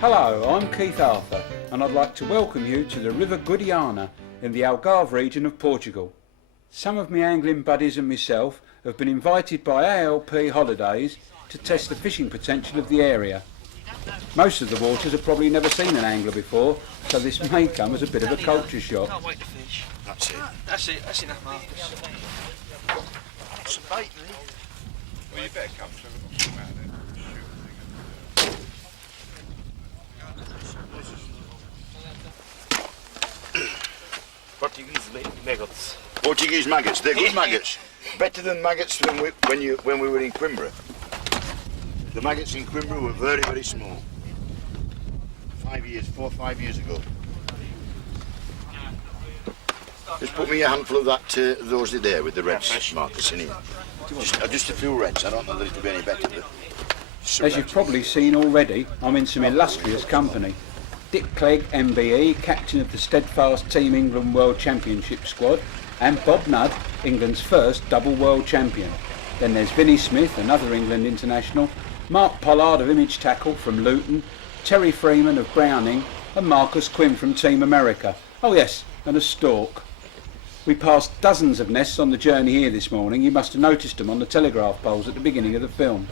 Hello, I'm Keith Arthur and I'd like to welcome you to the River Guadiana in the Algarve region of Portugal. Some of my angling buddies and myself have been invited by ALP Holidays to test the fishing potential of the area. Most of the waters have probably never seen an angler before, so this may come as a bit of a culture shock. Can't wait to fish. That's it. That's enough, Marcus. Some bait, really. Well, you better come to have a look at it. Portuguese maggots. Portuguese maggots, they're good maggots. Better than maggots when we were in Coimbra. The maggots in Coimbra were very, very small. 4 or 5 years ago. Just put me a handful of that, those there with the reds, Marcus, in here. Just a few reds, I don't know that it'll be any better. But As you've probably seen already, I'm in some illustrious company. Dick Clegg, MBE, captain of the steadfast Team England World Championship squad, and Bob Nudd, England's first double world champion. Then there's Vinnie Smith, another England international, Mark Pollard of Image Tackle from Luton, Terry Freeman of Browning, and Marcus Quinn from Team America. Oh yes, and a stork. We passed dozens of nests on the journey here this morning. You must have noticed them on the telegraph poles at the beginning of the film.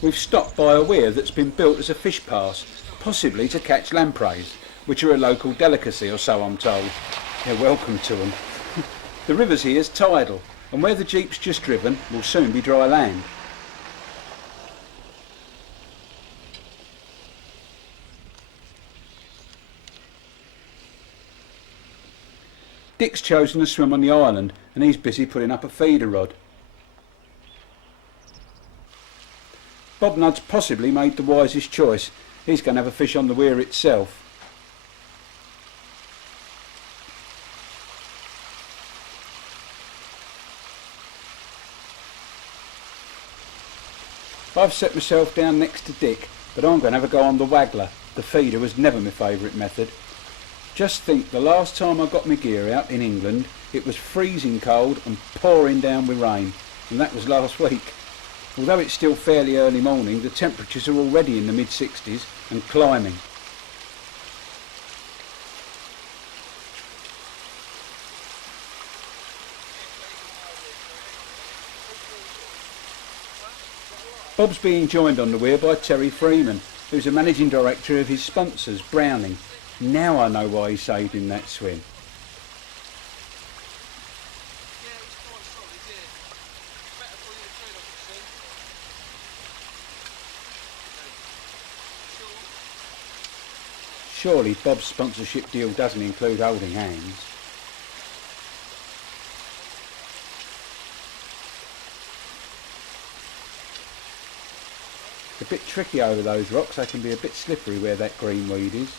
We've stopped by a weir that's been built as a fish pass, possibly to catch lampreys, which are a local delicacy, or so I'm told. You're welcome to them. The river's here is tidal, and where the jeep's just driven will soon be dry land. Dick's chosen to swim on the island, and he's busy putting up a feeder rod. Bob Nudd's possibly made the wisest choice. He's going to have a fish on the weir itself. I've set myself down next to Dick, but I'm going to have a go on the waggler. The feeder was never my favourite method. Just think, the last time I got my gear out in England, it was freezing cold and pouring down with rain, and that was last week. Although it's still fairly early morning, the temperatures are already in the mid-60s and climbing. Bob's being joined on the weir by Terry Freeman, who's a managing director of his sponsors, Browning. Now I know why he saved him that swim. Surely Bob's sponsorship deal doesn't include holding hands. A bit tricky over those rocks, they can be a bit slippery where that green weed is.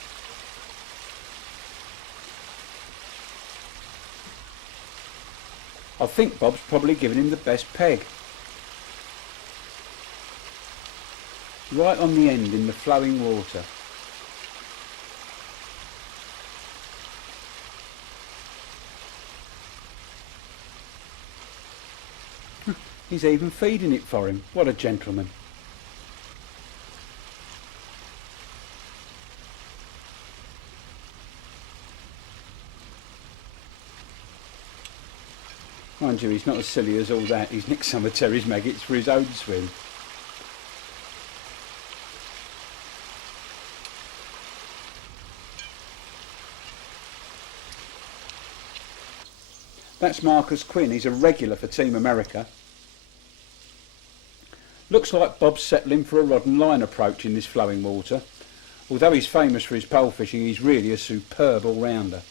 I think Bob's probably given him the best peg. Right on the end in the flowing water. He's even feeding it for him. What a gentleman. Mind you, he's not as silly as all that. He's nicked some of Terry's maggots for his own swim. That's Marcus Quinn. He's a regular for Team America. Looks like Bob's settling for a rod and line approach in this flowing water. Although he's famous for his pole fishing, he's really a superb all-rounder.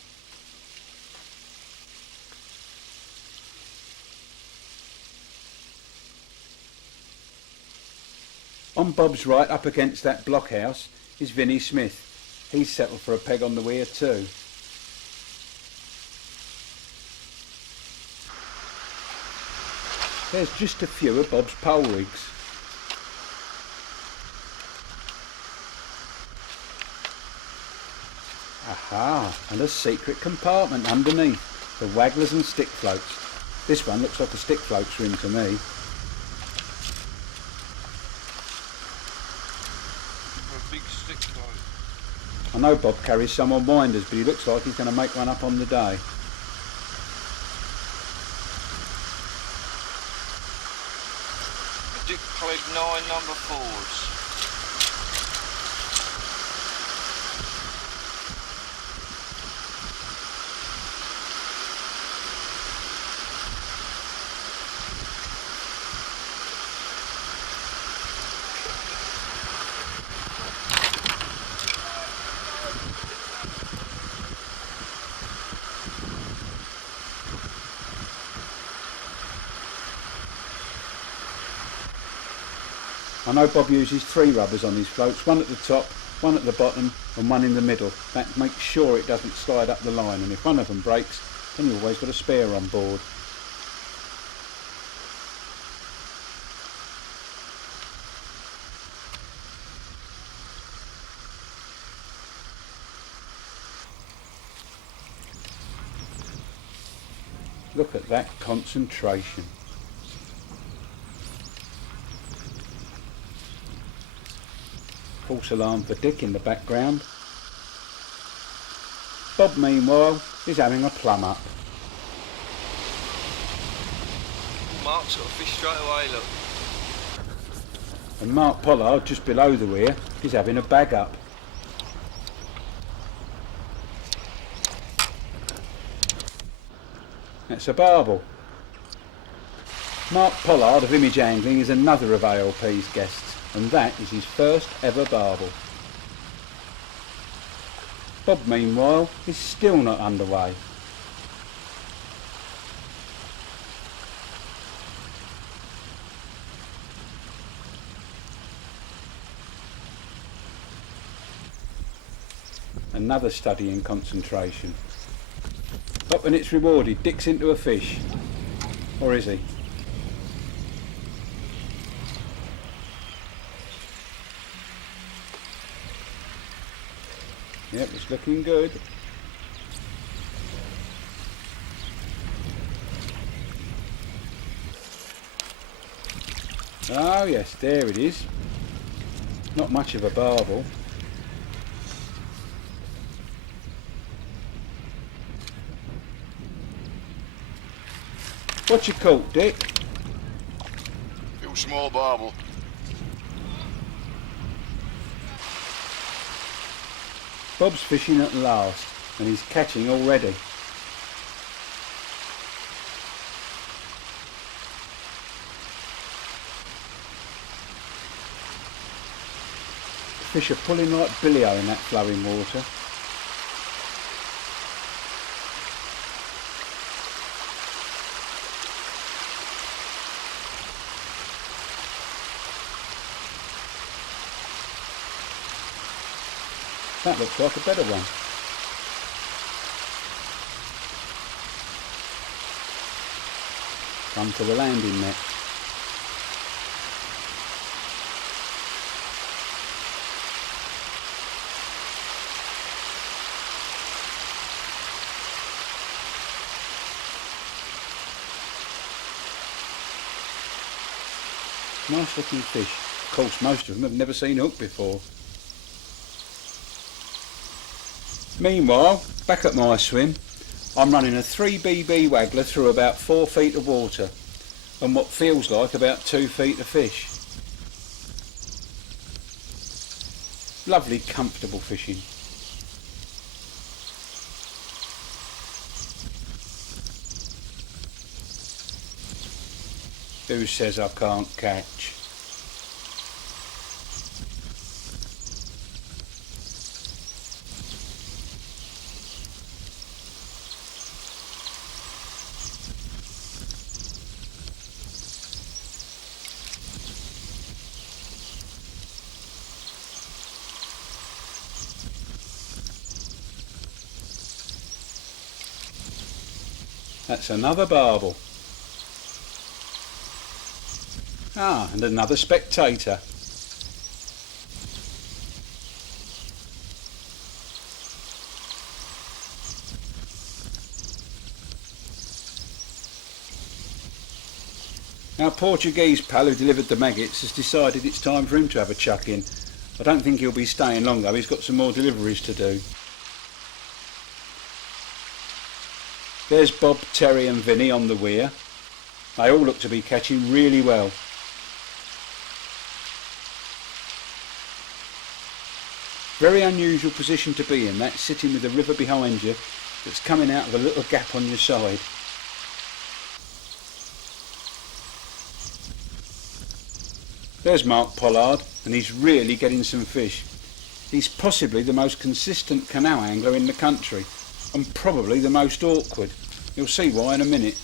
On Bob's right, up against that blockhouse, is Vinnie Smith. He's settled for a peg on the weir too. There's just a few of Bob's pole rigs. Aha, and a secret compartment underneath. The wagglers and stick floats. This one looks like a stick float swim to me. A big stick float. I know Bob carries some on winders, but he looks like he's going to make one up on the day. Dick Clegg 9 number 4s. I know Bob uses 3 rubbers on his floats, one at the top, one at the bottom and one in the middle. That makes sure it doesn't slide up the line, and if one of them breaks then you've always got a spare on board. Look at that concentration. False alarm for Dick in the background. Bob, meanwhile, is having a plumb up. Mark's got a fish straight away, look. And Mark Pollard, just below the weir, is having a bag up. That's a barbel. Mark Pollard of Image Angling is another of ALP's guests, and that is his first ever barbel. Bob, meanwhile, is still not underway. Another study in concentration. Up and it's rewarded. Dick's into a fish. Or is he? Yep, it's looking good. Oh yes, there it is. Not much of a barbel. What you caught, Dick? Little small barbel. Bob's fishing at last, and he's catching already. The fish are pulling like billy-o in that flowing water. That looks like a better one. Come to the landing net. Nice looking fish. Of course, most of them have never seen hook before. Meanwhile, back at my swim, I'm running a 3BB waggler through about 4 feet of water and what feels like about 2 feet of fish. Lovely, comfortable fishing. Who says I can't catch? That's another barbel. Ah, and another spectator. Our Portuguese pal who delivered the maggots has decided it's time for him to have a chuck in. I don't think he'll be staying long though, he's got some more deliveries to do. There's Bob, Terry and Vinnie on the weir. They all look to be catching really well. Very unusual position to be in, that, sitting with the river behind you that's coming out of a little gap on your side. There's Mark Pollard, and he's really getting some fish. He's possibly the most consistent canal angler in the country, and probably the most awkward. You'll see why in a minute.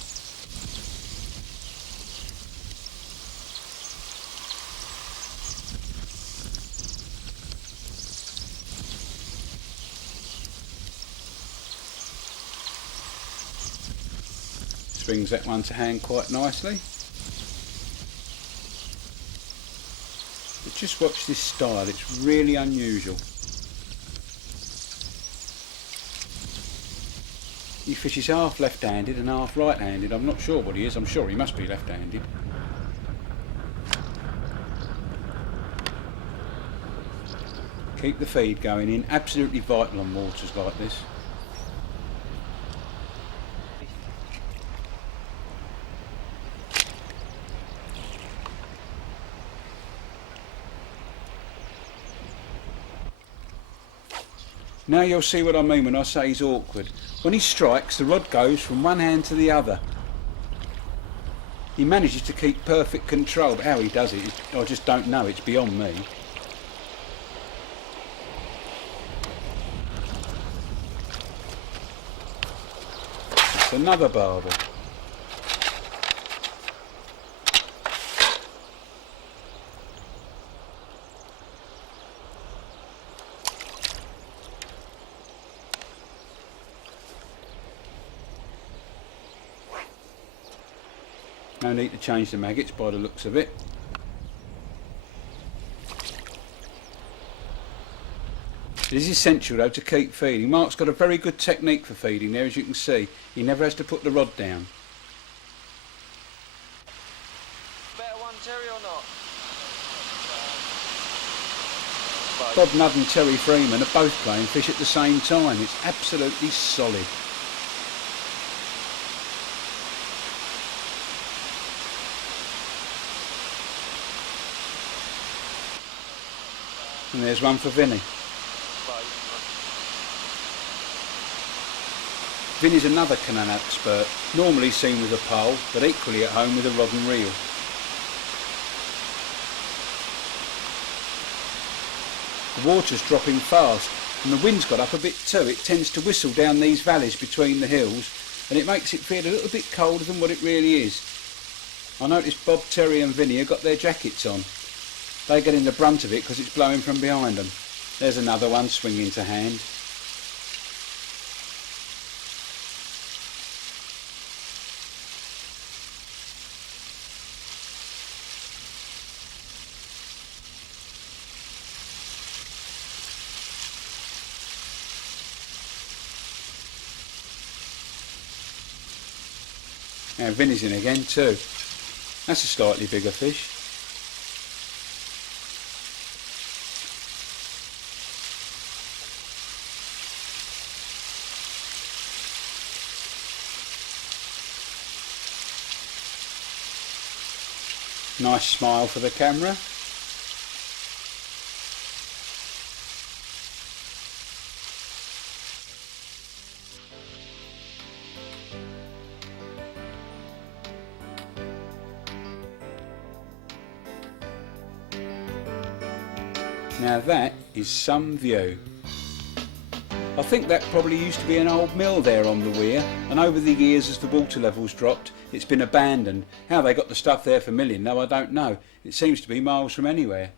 Swings that one to hand quite nicely. But just watch this style, it's really unusual. He fishes half left-handed and half right-handed. I'm not sure what he is, I'm sure he must be left-handed. Keep the feed going in, absolutely vital on waters like this. Now you'll see what I mean when I say he's awkward. When he strikes, the rod goes from one hand to the other. He manages to keep perfect control, but how he does it, I just don't know, it's beyond me. It's another barbel. No need to change the maggots by the looks of it. It is essential though to keep feeding. Mark's got a very good technique for feeding there, as you can see. He never has to put the rod down. Better one, Terry, or not? Bob Nudd and Terry Freeman are both playing fish at the same time. It's absolutely solid. And there's one for Vinnie. Vinnie's another canal expert, normally seen with a pole, but equally at home with a rod and reel. The water's dropping fast, and the wind's got up a bit too. It tends to whistle down these valleys between the hills, and it makes it feel a little bit colder than what it really is. I noticed Bob, Terry and Vinnie have got their jackets on. They get in the brunt of it because it's blowing from behind them. There's another one swinging to hand. Now Vinnie's in again too. That's a slightly bigger fish. Nice smile for the camera. Now that is some view. I think that probably used to be an old mill there on the weir, and over the years as the water levels dropped it's been abandoned. How they got the stuff there for milling though I don't know. It seems to be miles from anywhere.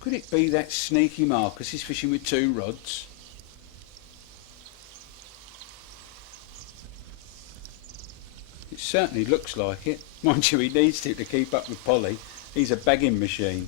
Could it be that sneaky Marcus is fishing with two rods? It certainly looks like it. Mind you, he needs to keep up with Polly. He's a bagging machine.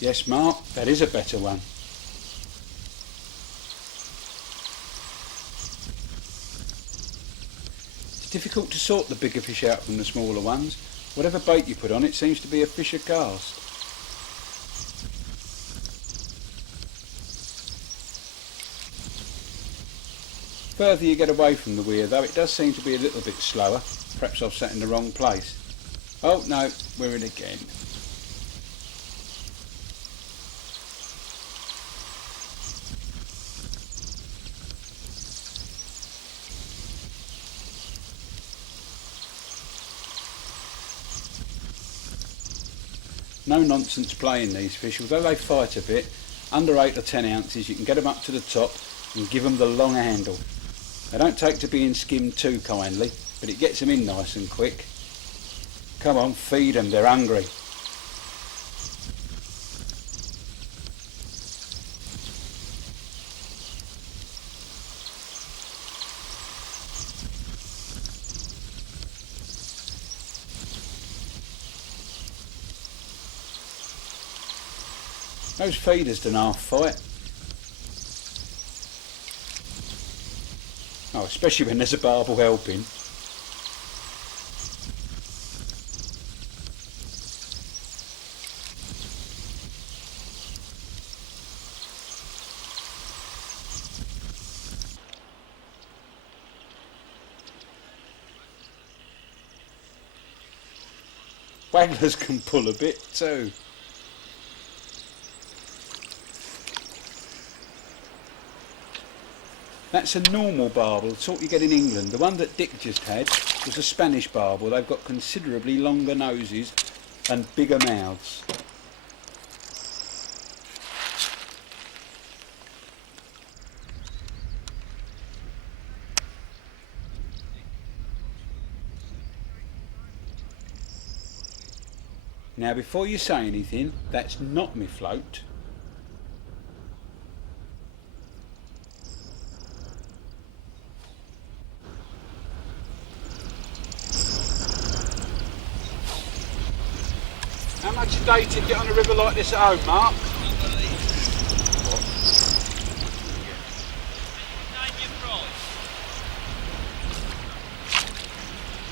Yes, Mark, that is a better one. It's difficult to sort the bigger fish out from the smaller ones. Whatever bait you put on it seems to be a fisher cast. Further you get away from the weir though, it does seem to be a little bit slower. Perhaps I've sat in the wrong place. Oh no, we're in again. No nonsense playing these fish, although they fight a bit. Under 8 or 10 ounces you can get them up to the top and give them the long handle. They don't take to being skimmed too kindly, but it gets them in nice and quick. Come on, feed them, they're hungry. Those feeders don't half fight. Oh, especially when there's a barbel helping. Wagglers can pull a bit too. That's a normal barbel, the sort you get in England. The one that Dick just had was a Spanish barbel. They've got considerably longer noses and bigger mouths. Now before you say anything, that's not me float. How much a day to get on a river like this at home, Mark?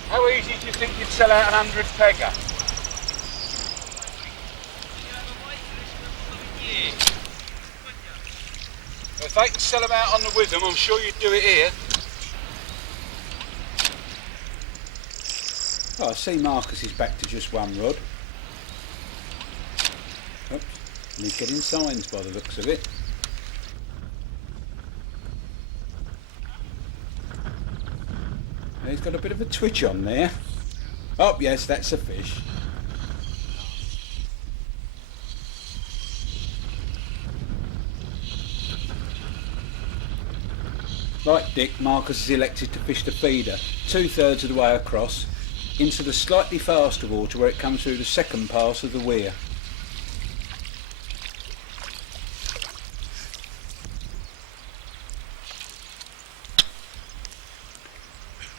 How easy do you think you'd sell out an 100 pegger? If they can sell them out on the Wisdom, I'm sure you'd do it here. Oh, I see Marcus is back to just one rod. Oops, and he's getting signs by the looks of it. He's got a bit of a twitch on there. Oh yes, that's a fish. Like Dick, Marcus has elected to fish the feeder 2/3 of the way across into the slightly faster water where it comes through the second pass of the weir.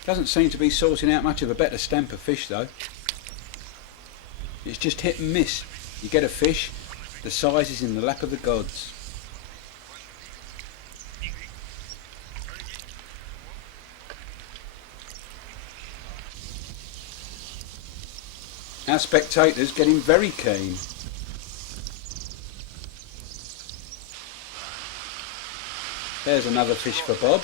Doesn't seem to be sorting out much of a better stamp of fish though. It's just hit and miss. You get a fish, the size is in the lap of the gods. Our spectators getting very keen. There's another fish for Bob.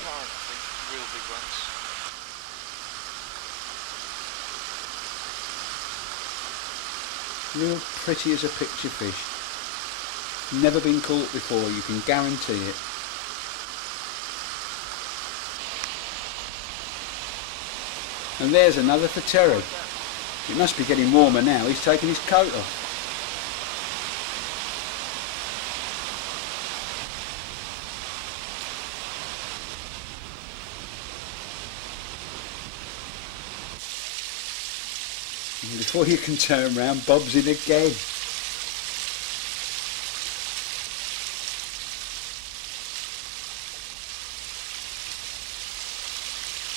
Real pretty as a picture fish. Never been caught before, you can guarantee it. And there's another for Terry. It must be getting warmer now, he's taken his coat off. And before you can turn round, Bob's in again.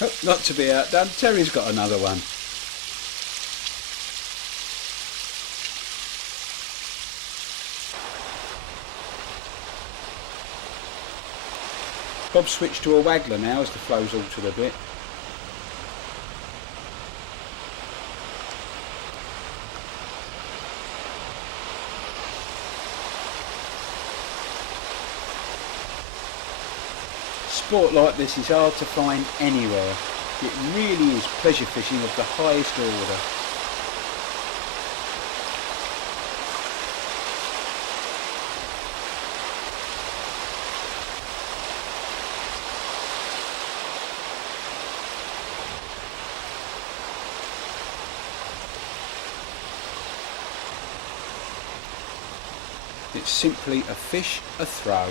Oh, not to be outdone, Terry's got another one. Bob's switched to a waggler now as the flow's altered a bit. Sport like this is hard to find anywhere. It really is pleasure fishing of the highest order. It's simply a fish, a throw.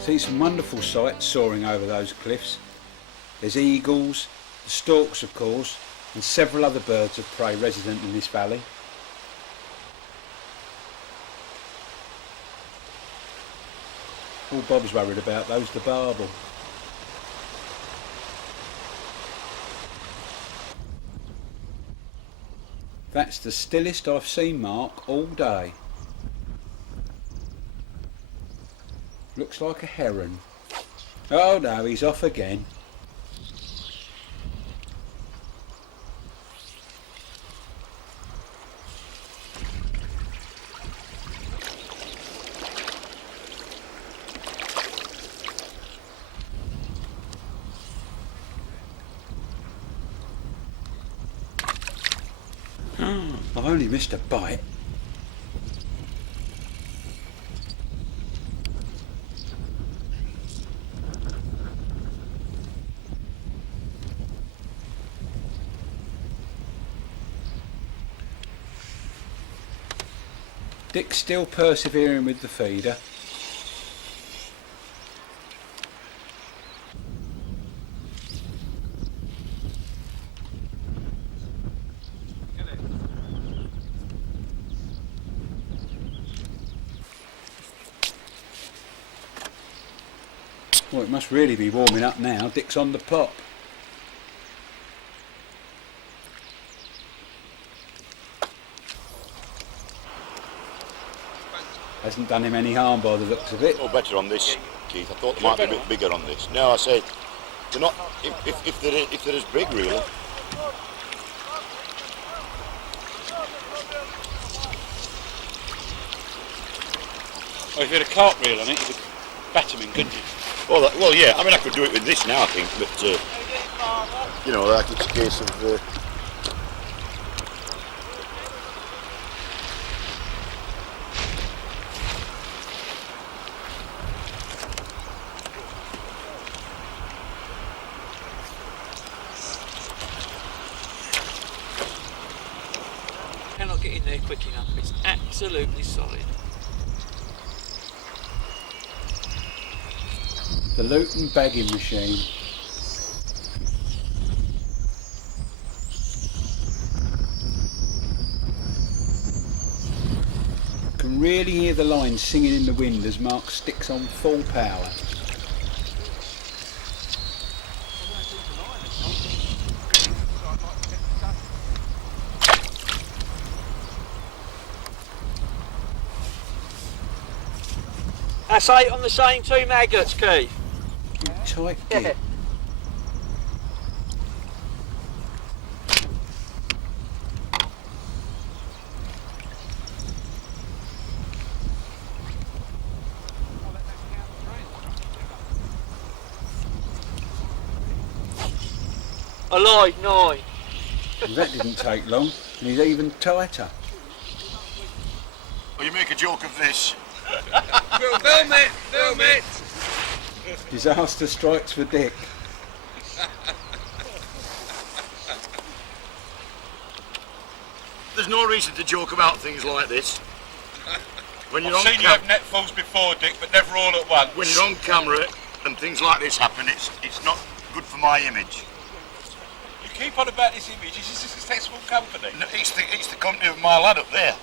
See some wonderful sights soaring over those cliffs. There's eagles, the storks of course, and several other birds of prey resident in this valley. All Bob's worried about those, the barbel. That's the stillest I've seen Mark all day. Looks like a heron. Oh no, he's off again. I've only missed a bite. Dick's still persevering with the feeder. Well, it must really be warming up now. Dick's on the pop. Hasn't done him any harm by the looks of it. No better on this, Keith. I thought they might be a bit bigger on this. No, I said they're not. If they're as big, really. Well, if you had a cart reel on it, you could bat them in, couldn't you? Well, yeah. I mean, I could do it with this now, I think, but you know, like it's a case of. Cannot get in there quick enough. It's absolutely solid. The Luton bagging machine. Can really hear the line singing in the wind as Mark sticks on full power. That's 8 on the same 2 maggots, Keith. Tight git. Alive, 9. Well, that didn't take long, and he's even tighter. Well, you make a joke of this. Film it! Film it! Disaster strikes for Dick. There's no reason to joke about things like this. When you're I've seen you have netfuls before, Dick, but never all at once. when you're on camera and things like this happen, it's not good for my image. You keep on about this image. Is this a successful company? No, it's the company of my lad up there.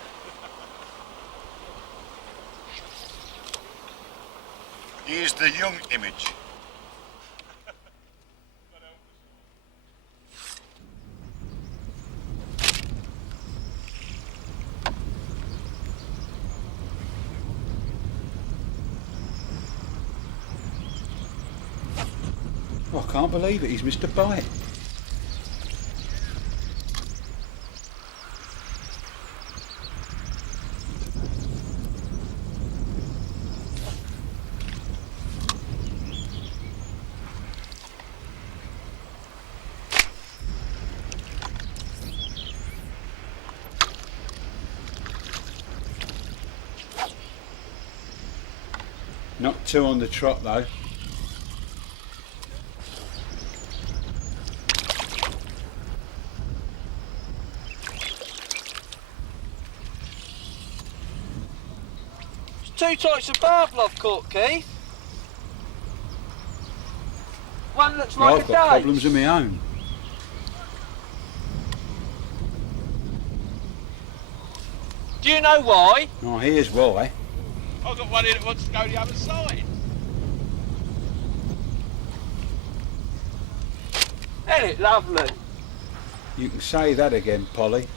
He is the young image. Oh, I can't believe it, he's missed a bite. Not two on the trot though. Two types of barbel I've caught, Keith. One looks Well, like I've a got dace. problems of my own. Do you know why? Oh, here's why. I've got one here that wants to go the other side. Isn't it lovely? You can say that again, Polly.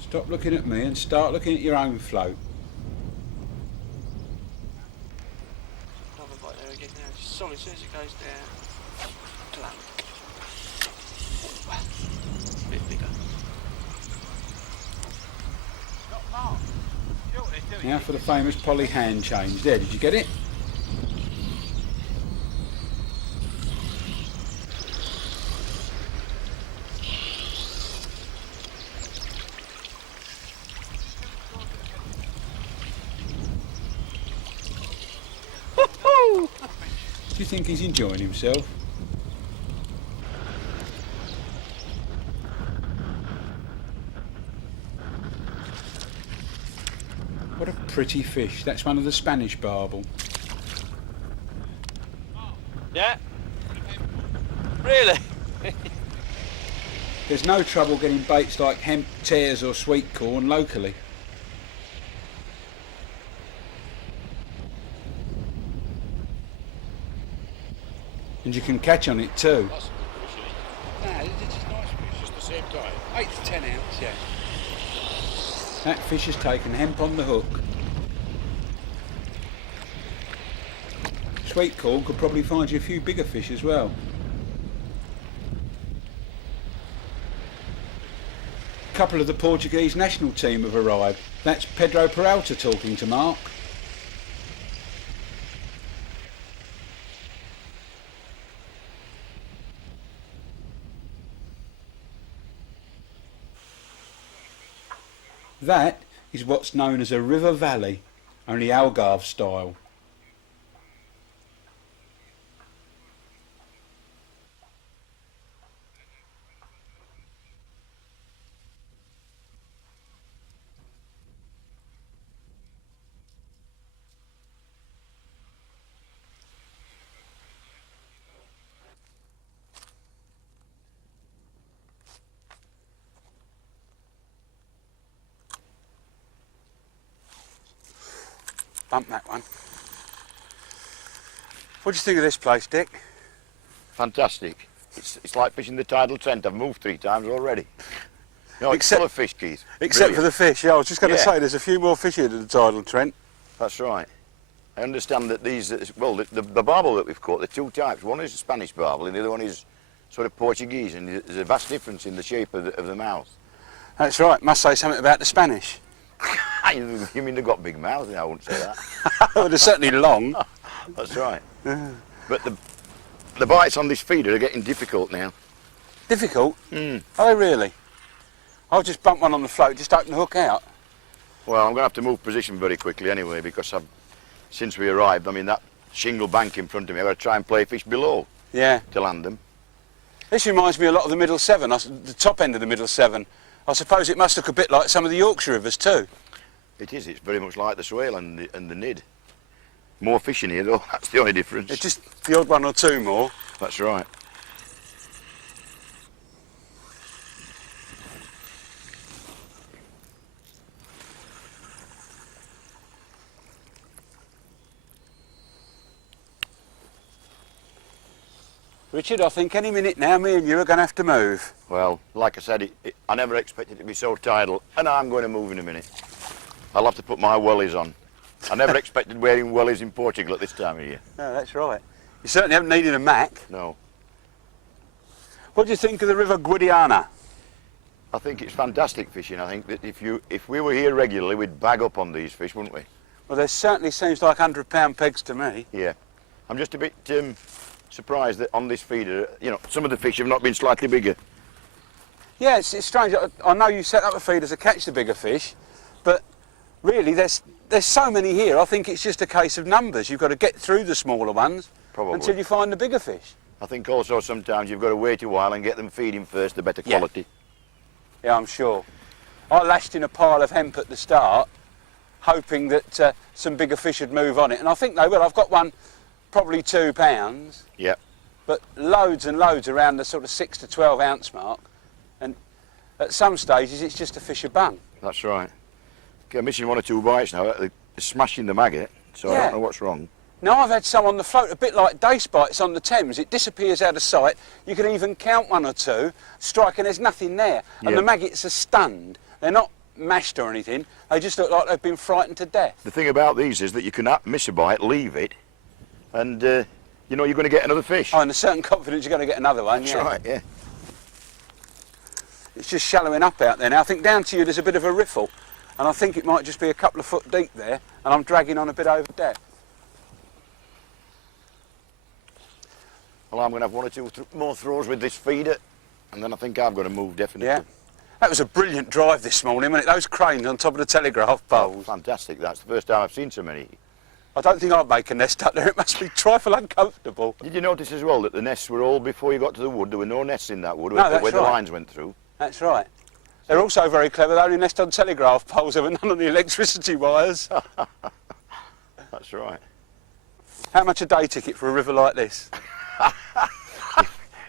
Stop looking at me and start looking at your own float. Another bite there again now. It's solid as soon as it goes down. Clunk. Ooh. Bit bigger. Now for the famous Polly hand change. There, did you get it? Do you think he's enjoying himself? What a pretty fish. That's one of the Spanish barbel. Yeah. Really? There's no trouble getting baits like hemp, tares or sweet corn locally. And you can catch on it too. That's a good fish, isn't it? Nah, it's just nice fish, just the same type. 8 to 10 ounce, yeah. That fish has taken hemp on the hook. Sweet corn could probably find you a few bigger fish as well. A couple of the Portuguese national team have arrived. That's Pedro Peralta talking to Mark. That is what's known as a river valley, only Algarve style. Bump that one. What do you think of this place, Dick? Fantastic. It's like fishing the tidal Trent. I've moved 3 times already. No, it's Except- full of fish, Keith. Except for Brilliant. the fish. Yeah, I was just going to Yeah. say there's a few more fish here to the tidal Trent. That's right. I understand that these, well, the barbel that we've caught, there are 2 types. One is a Spanish barbel and the other one is sort of Portuguese, and there's a vast difference in the shape of the mouth. That's right. Must say something about the Spanish. You mean they've got big mouths? I wouldn't say that. Well, they're certainly long. That's right. But the bites on this feeder are getting difficult now. Difficult? Mm. Are they really? I'll just bump one on the float, just open the hook out. Well, I'm going to have to move position very quickly anyway, because since we arrived, I mean, that shingle bank in front of me, I've got to try and play fish below Yeah. to land them. This reminds me a lot of the middle seven, the top end of the middle seven. I suppose it must look a bit like some of the Yorkshire rivers too. It is. It's very much like the swale and the Nudd. More fish in here, though. That's the only difference. It's just the odd one or two more. That's right. Richard, I think any minute now me and you are going to have to move. Well, like I said, I never expected it to be so tidal, and I'm going to move in a minute. I'll have to put my wellies on. I never expected wearing wellies in Portugal at this time of year. No, that's right. You certainly haven't needed a Mac. No. What do you think of the River Guadiana? I think it's fantastic fishing. I think that if we were here regularly, we'd bag up on these fish, wouldn't we? Well, there certainly seems like £100 pegs to me. Yeah. I'm just a bit surprised that on this feeder, you know, some of the fish have not been slightly bigger. Yeah, it's strange. I know you set up a feeder to catch the bigger fish, but really there's so many here. I think it's just a case of numbers. You've got to get through the smaller ones until you find the bigger fish. I think also sometimes you've got to wait a while and get them feeding first, the better quality. Yeah, I'm sure. I lashed in a pile of hemp at the start, hoping that some bigger fish would move on it, and I think they will. I've got one probably £2, Yeah. but loads and loads around the sort of 6 to 12 ounce mark, and at some stages it's just a fish a bung. That's right. Okay, I'm missing one or two bites now. They're smashing the maggot, so I don't know what's wrong. Now I've had some on the float, a bit like dace bites on the Thames. It disappears out of sight. You can even count one or two, strike, and there's nothing there. And Yeah. the maggots are stunned. They're not mashed or anything. They just look like they've been frightened to death. The thing about these is that you can miss a bite, leave it, and you know you're going to get another fish. Oh, and a certain confidence you're going to get another one. That's yeah. right, yeah. It's just shallowing up out there now. I think down to you there's a bit of a riffle, and I think it might just be a couple of foot deep there, and I'm dragging on a bit over depth. Well, I'm going to have one or two more throws with this feeder, and then I think I'm going to move definitely. Yeah. That was a brilliant drive this morning, wasn't it? Those cranes on top of the telegraph poles. Oh, fantastic. That's the first time I've seen so many. I don't think I'd make a nest up there. It must be trifle uncomfortable. Did you notice as well that the nests were all before you got to the wood? There were no nests in that wood No, that's where the right. lines went through. That's right. They're also very clever. They only nest on telegraph poles. There were none on the electricity wires. That's right. How much a day ticket for a river like this?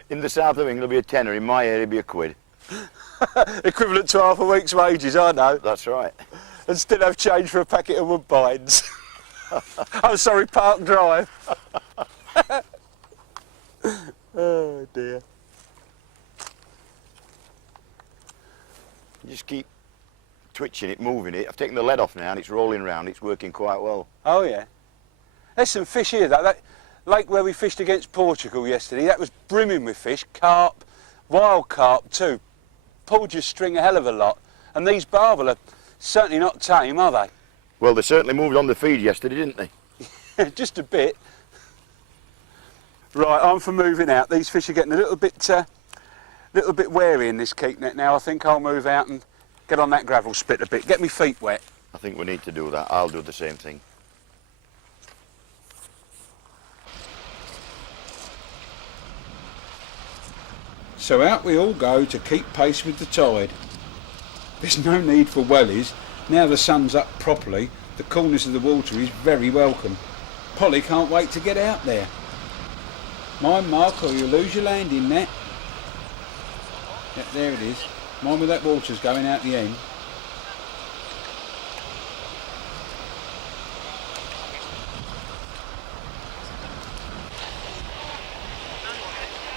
In the south of England it'll be a tenner. In my area it'll be a quid. Equivalent to half a week's wages, I know. That's right. And still have change for a packet of woodbines. Oh, sorry, Park Drive. Oh, dear. You just keep twitching it, moving it. I've taken the lead off now and it's rolling round. It's working quite well. Oh, yeah. There's some fish here, though. That lake where we fished against Portugal yesterday, that was brimming with fish. Carp, wild carp too. Pulled your string a hell of a lot. And these barbel are certainly not tame, are they? Well, they certainly moved on the feed yesterday, didn't they? Just a bit. Right, I'm for moving out. These fish are getting a little bit wary in this keep net now. I think I'll move out and get on that gravel spit a bit. Get me feet wet. I think we need to do that. I'll do the same thing. So out we all go to keep pace with the tide. There's no need for wellies. Now the sun's up properly, the coolness of the water is very welcome. Polly can't wait to get out there. Mind, Mark, or you'll lose your landing net. Yep, there it is. Mind where that water's going out the end.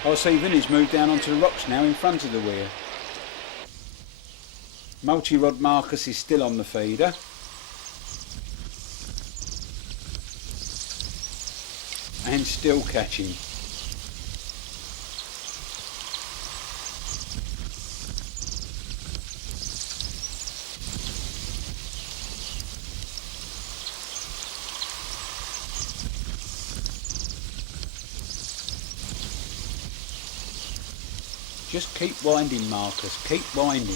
I see Vinnie's moved down onto the rocks now in front of the weir. Multi-rod Marcus is still on the feeder. And still catching. Just keep winding, Marcus, keep winding.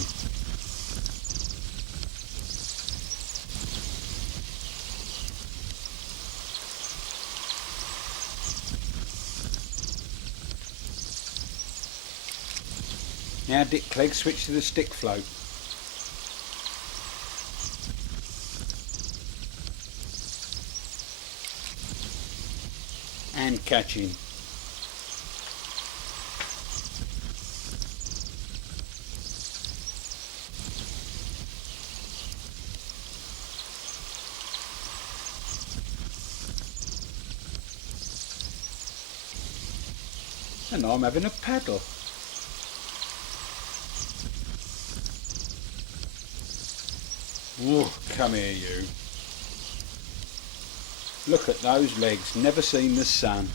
Now Dick Clegg switch to the stick float. And catching. And I'm having a paddle. Whoa, come here you. Look at those legs, never seen the sun.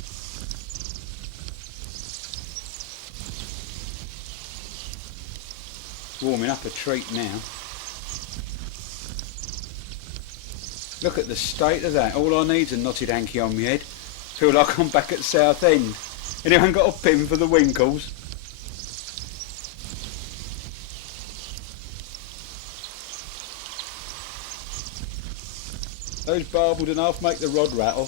Warming up a treat now. Look at the state of that. All I need's a knotted hanky on my head. Feel like I'm back at Southend. Anyone got a pin for the winkles? Those barbels and half make the rod rattle.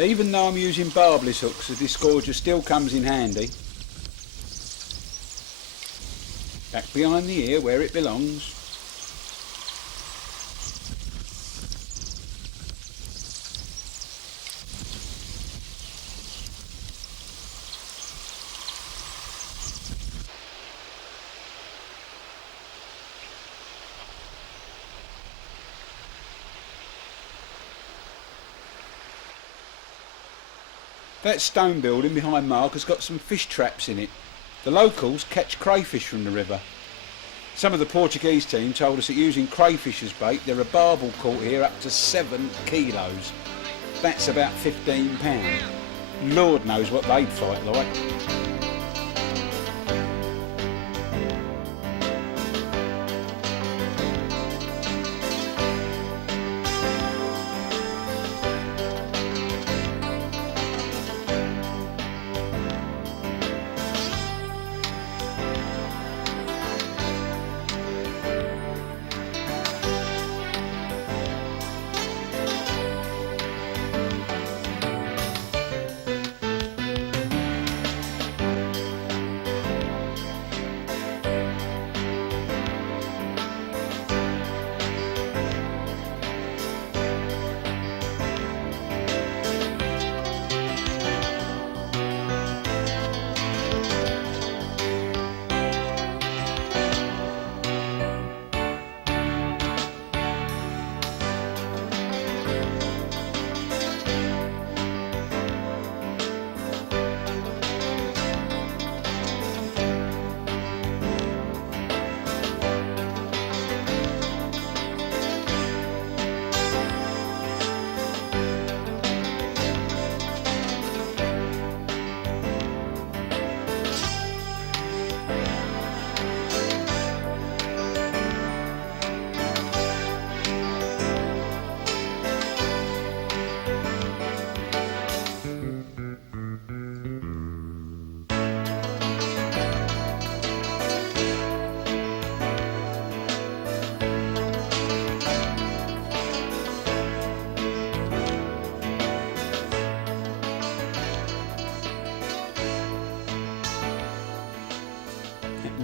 Even though I'm using barbless hooks, the disgorger still comes in handy. Back behind the ear where it belongs. That stone building behind Mark has got some fish traps in it. The locals catch crayfish from the river. Some of the Portuguese team told us that using crayfish as bait, there are barbel caught here up to 7 kilos. That's about £15. Lord knows what they'd fight like.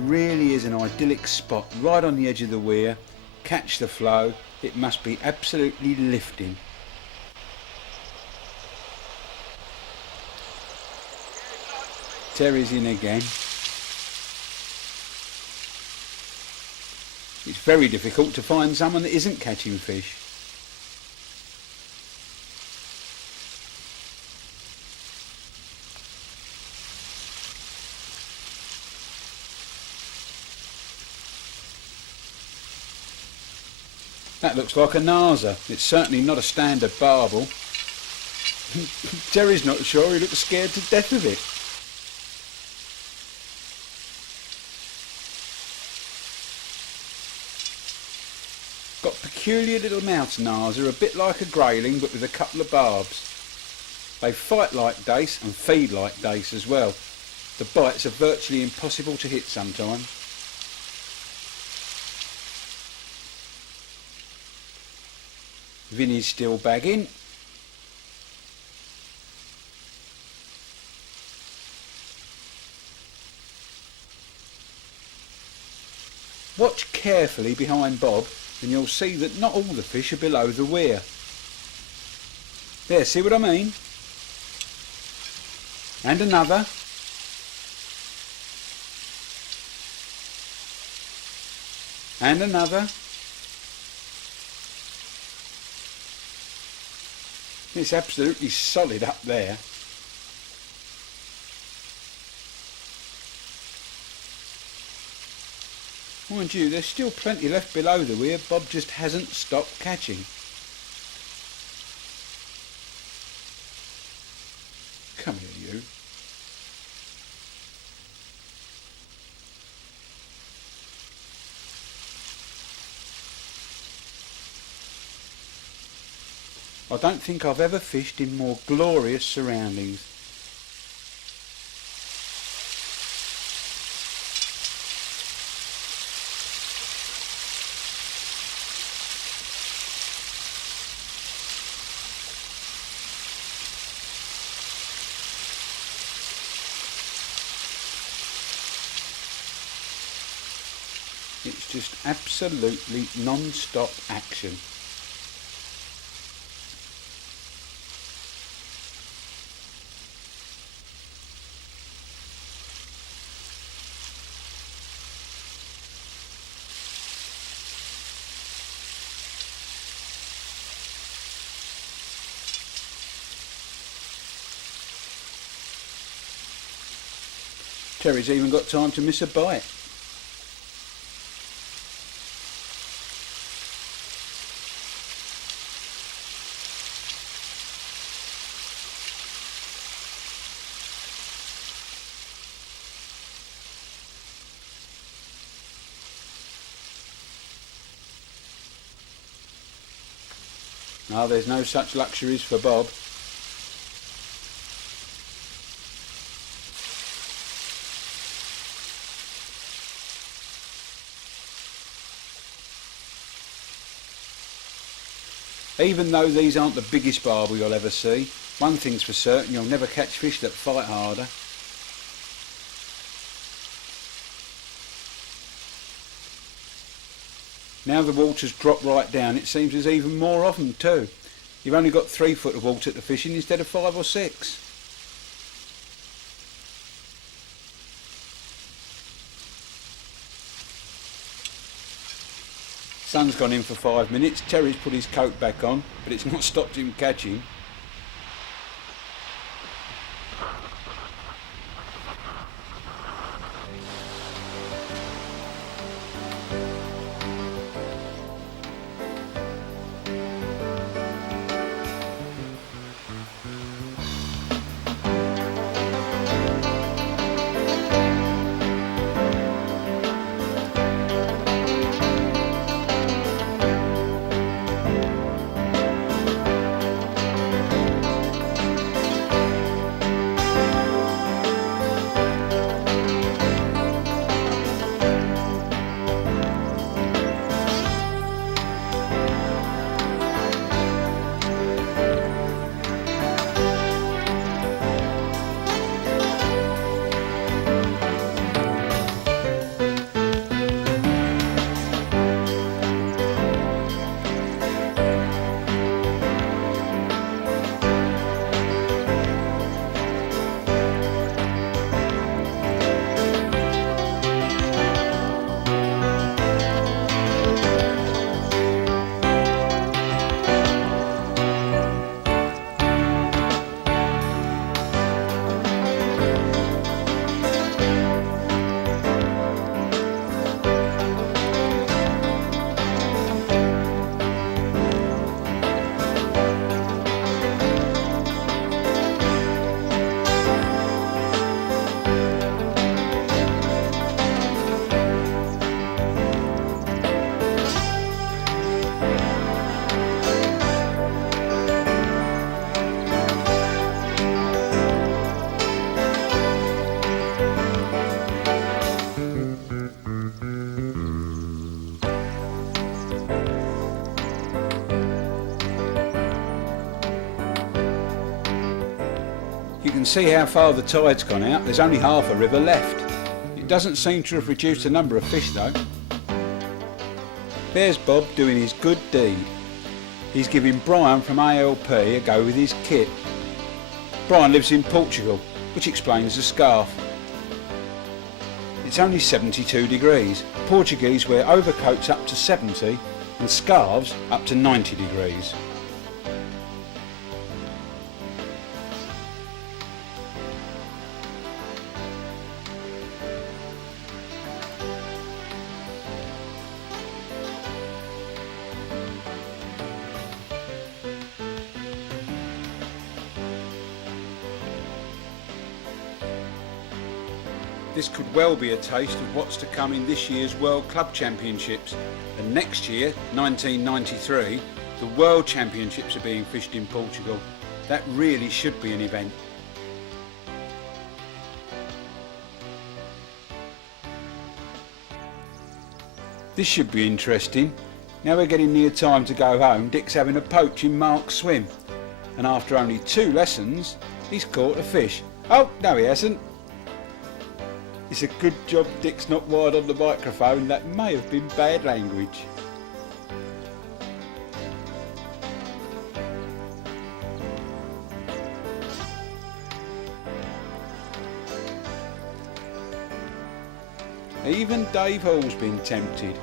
Really is an idyllic spot right on the edge of the weir. Catch the flow, it must be absolutely lifting. Terry's in again. It's very difficult to find someone that isn't catching fish. That looks like a narza. It's certainly not a standard barbel. Terry's not sure, he looks scared to death of it. Got peculiar little mouth nars, are a bit like a grayling but with a couple of barbs. They fight like dace and feed like dace as well. The bites are virtually impossible to hit sometimes. Vinnie's still bagging. Watch carefully behind Bob and you'll see that not all the fish are below the weir. There, see what I mean? And another. And another. It's absolutely solid up there. Mind you, there's still plenty left below the weir. Bob just hasn't stopped catching. Come here, you. I don't think I've ever fished in more glorious surroundings. It's just absolutely non-stop action. Terry's even got time to miss a bite. No, there's no such luxuries for Bob. Even though these aren't the biggest barbel you'll ever see, one thing's for certain, you'll never catch fish that fight harder. Now the water's dropped right down, it seems there's even more of them too. You've only got 3 foot of water to fish in instead of 5 or 6. Sun's gone in for 5 minutes, Terry's put his coat back on, but it's not stopped him catching. see how far the tide's gone out. There's only half a river left. It doesn't seem to have reduced the number of fish though. There's Bob doing his good deed. He's giving Brian from ALP a go with his kit. Brian lives in Portugal, which explains the scarf. It's only 72 degrees. Portuguese wear overcoats up to 70 and scarves up to 90 degrees. This could well be a taste of what's to come in this year's World Club Championships. And next year, 1993, the World Championships are being fished in Portugal. That really should be an event. This should be interesting. Now we're getting near time to go home, Dick's having a poach in Mark's swim. And after only 2 lessons, he's caught a fish. Oh, no he hasn't. It's a good job Dick's not wired on the microphone. That may have been bad language. Even Dave Hall's been tempted.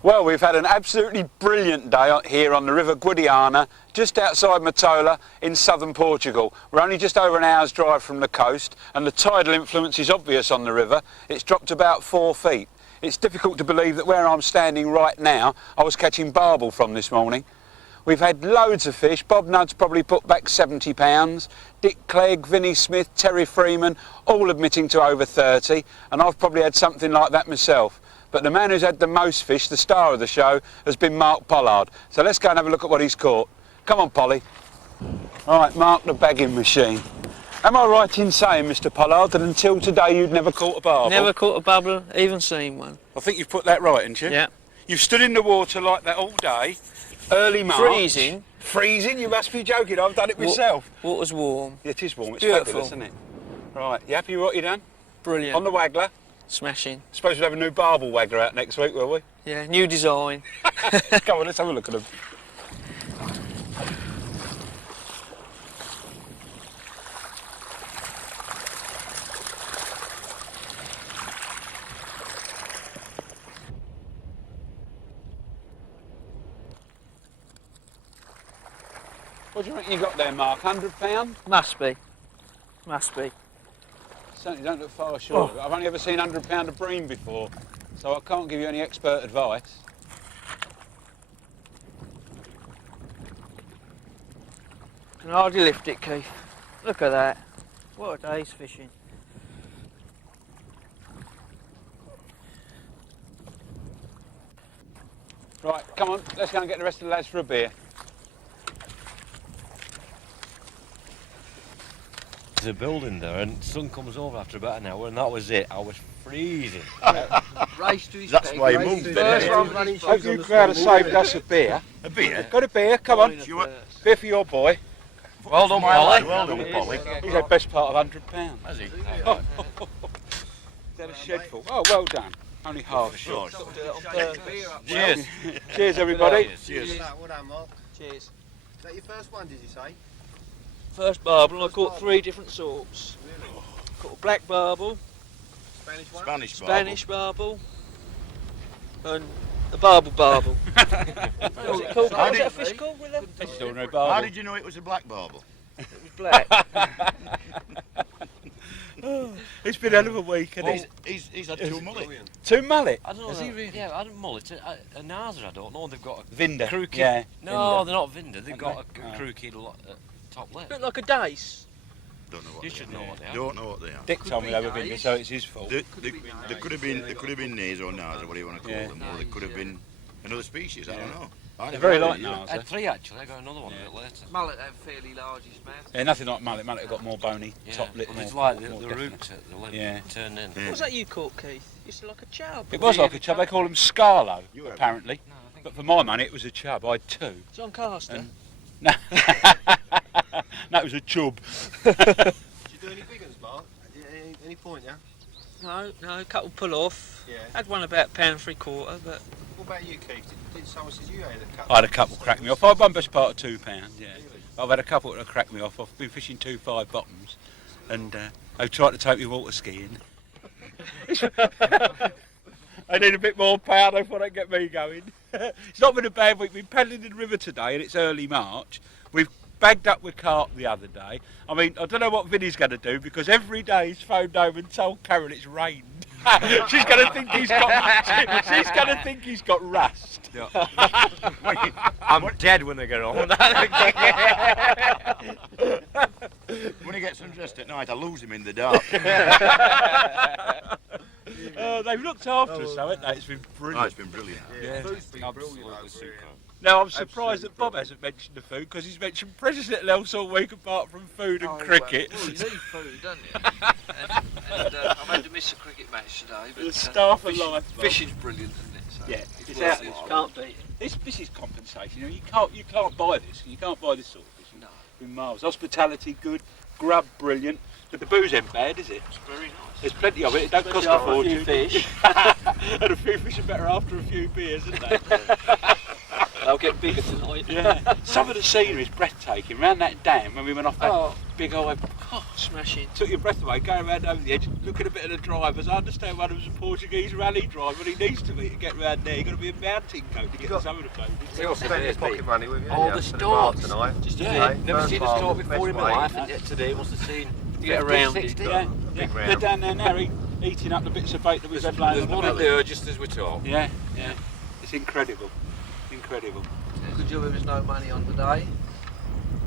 Well, we've had an absolutely brilliant day here on the River Guadiana, just outside Matola in southern Portugal. We're only just over an hour's drive from the coast and the tidal influence is obvious on the river. It's dropped about 4 feet. It's difficult to believe that where I'm standing right now, I was catching barbel from this morning. We've had loads of fish. Bob Nudd's probably put back 70 pounds. Dick Clegg, Vinnie Smith, Terry Freeman, all admitting to over 30, and I've probably had something like that myself. But the man who's had the most fish, the star of the show, has been Mark Pollard. So let's go and have a look at what he's caught. Come on, Polly. All right, Mark, the bagging machine. Am I right in saying, Mr. Pollard, that until today you'd never caught a barbel? Never caught a barbel, even seen one. I think you've put that right, haven't you? Yeah. You've stood in the water like that all day, early March. Freezing. Freezing? You must be joking. I've done it myself. Water's warm. It is warm. It's Beautiful. fabulous, isn't it? Right, you happy with what you done? Brilliant. On the waggler? Smashing. Suppose we'll have a new barbel waggler out next week, will we? Yeah, new design. Come on, let's have a look at them. What do you reckon you got there, Mark? £100? Must be. Must be. Certainly don't look far short. I've only ever seen £100 of bream before, so I can't give you any expert advice. Can hardly lift it, Keith. Look at that. What a day's fishing. Right, come on, let's go and get the rest of the lads for a beer. There's a building there and sun comes over after about an hour and that was it. I was freezing. That's why he moved then. Hope you crowd have saved us a beer. A beer? Got a beer, come on. Beer for your boy. Well done, Polly. Well done, Polly. He's had best part of £100. Has he? He's had a shed full. Oh, well done. Only half short. Cheers. Cheers, everybody. Cheers. Well done, Mark. Cheers. Is that your first one, did you say? First barbel, and I caught 3 different sorts. Really? Caught a black barbel, Spanish one? Spanish barbel, and a barbel. What was it called? What was that fish called? It's ordinary How barbel. did you know it was a black barbel? It was black. It's been a hell of a week, hasn't it? He's had 2 mullet. 2 mullet? I don't know. Has he really? Yeah, I don't mullet. A Naza, I don't know. They've got a Vinder. crooked. Yeah. No, Vinder. they're not Vinder. They've got they? a crooked top lip. Looked like a dice. Don't know what You they should are. know what they are. Don't know what they are. Dick told me they were Vinder, so it's his fault. They could have been Nays or Nars or whatever you want to call Yeah. them, or they could have been another species. I don't know. They're very like I Nars. had 3 actually. I got another one a bit later. Mullet have fairly large, man. Yeah, nothing like mullet. Mullet have got more bony Yeah, top lip. well, it's more- like the more definite. roots at the lip Yeah. turned in. Yeah. What was that you caught, Keith? You said like a chub. It was like a chub. They call them Scarlo, You have- apparently. No, I But for my money, it was a chub. I had 2. John Caster. And- No, no, it was a chub. Did you do any big ones, Mark? Any point, yeah? No, a couple pull off. Yeah. Had one about £1.75, but What about you, Keith? Did someone says you had a couple? I had a couple crack me off. I won best part of £2, yeah. I've had a couple that have cracked me off. I've been fishing 2 5 bottoms, and they've tried to take me water skiing. I need a bit more powder before they get me going. It's not been a bad week. We've been paddling in the river today, and it's early March. We've bagged up with carp the other day. I mean, I don't know what Vinnie's going to do, because every day he's phoned over and told Karen it's rained. She's going to think he's got. She's going to think he's got rust. I'm dead when they get on. When he gets undressed at night, I lose him in the dark. They've looked after us, though, haven't they? It's been Oh, brilliant. it's been brilliant. Yeah. Food's been brilliant, though, really. Now, I'm surprised that Bob hasn't mentioned the food, because he's mentioned precious little else all week apart from food and cricket. Well, you need food, don't you? and I've had to miss a cricket match today. But The staff are fishing- life, Bob. Fishing's brilliant, isn't it? So Yeah, it's it's worth out it. there. can't beat it. This is compensation. You know, you can't buy this. You can't buy this sort of fishing. No. In miles. Hospitality good, grub brilliant. But the booze ain't bad, is it? It's very nice. There's plenty of it. It don't cost a After a few fortune. fish. And a few fish are better after a few beers, isn't they? They'll get bigger tonight. Yeah. Some of the scenery is breathtaking. Round that dam when we went off that Oh. big old. Smashing. Took your breath away, going around over the edge, looking a bit at the drivers. I understand one of them's a Portuguese rally driver, and he needs to be to get round there. You've got to be a mountain goat to get to some of the places. You spent his pocket money with you. All yeah, the for bar storks. tonight. Just Yeah. never First seen a bar, stork before in my best life, weight. and yet today must have seen Get 50, around 60. Yeah, Big they're round. down there now eating up the bits of bait that we've had laying There's on the one up belly. there just as we talk. Yeah, yeah. It's incredible. Incredible. Good job there was no money on today.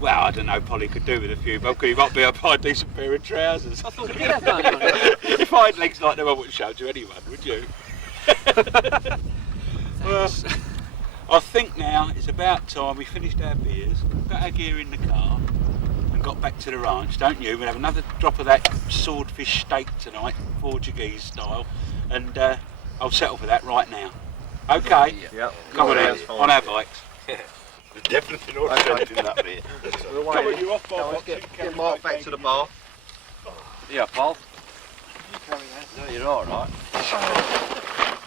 Well, I don't know, Polly could do with a few, but he might be able to buy a decent pair of trousers. I thought we did have money on it. If I had legs like them, I wouldn't show to anyone, would you? Well, I think now it's about time we finished our beers, got our gear in the car, and got back to the ranch, don't you? We'll have another drop of that swordfish steak tonight, Portuguese style, and I'll settle for that right now. Okay, Yep. come on That's in, fine. on our bikes. There's definitely no strength in that beer. We're Come on, waiting. you're off by Go on, box, you Get carry Mark that back to the bar. Yeah, Paul. You carry that. No, you're all right.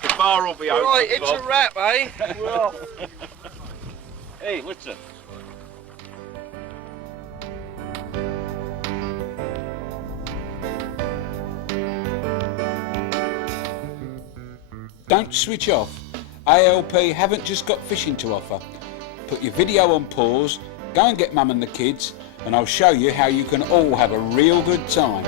The bar will be open. Right, it's Bob. a wrap, eh? We're off. Hey, listen. Don't switch off. ALP haven't just got fishing to offer. Put your video on pause, go and get mum and the kids, and I'll show you how you can all have a real good time.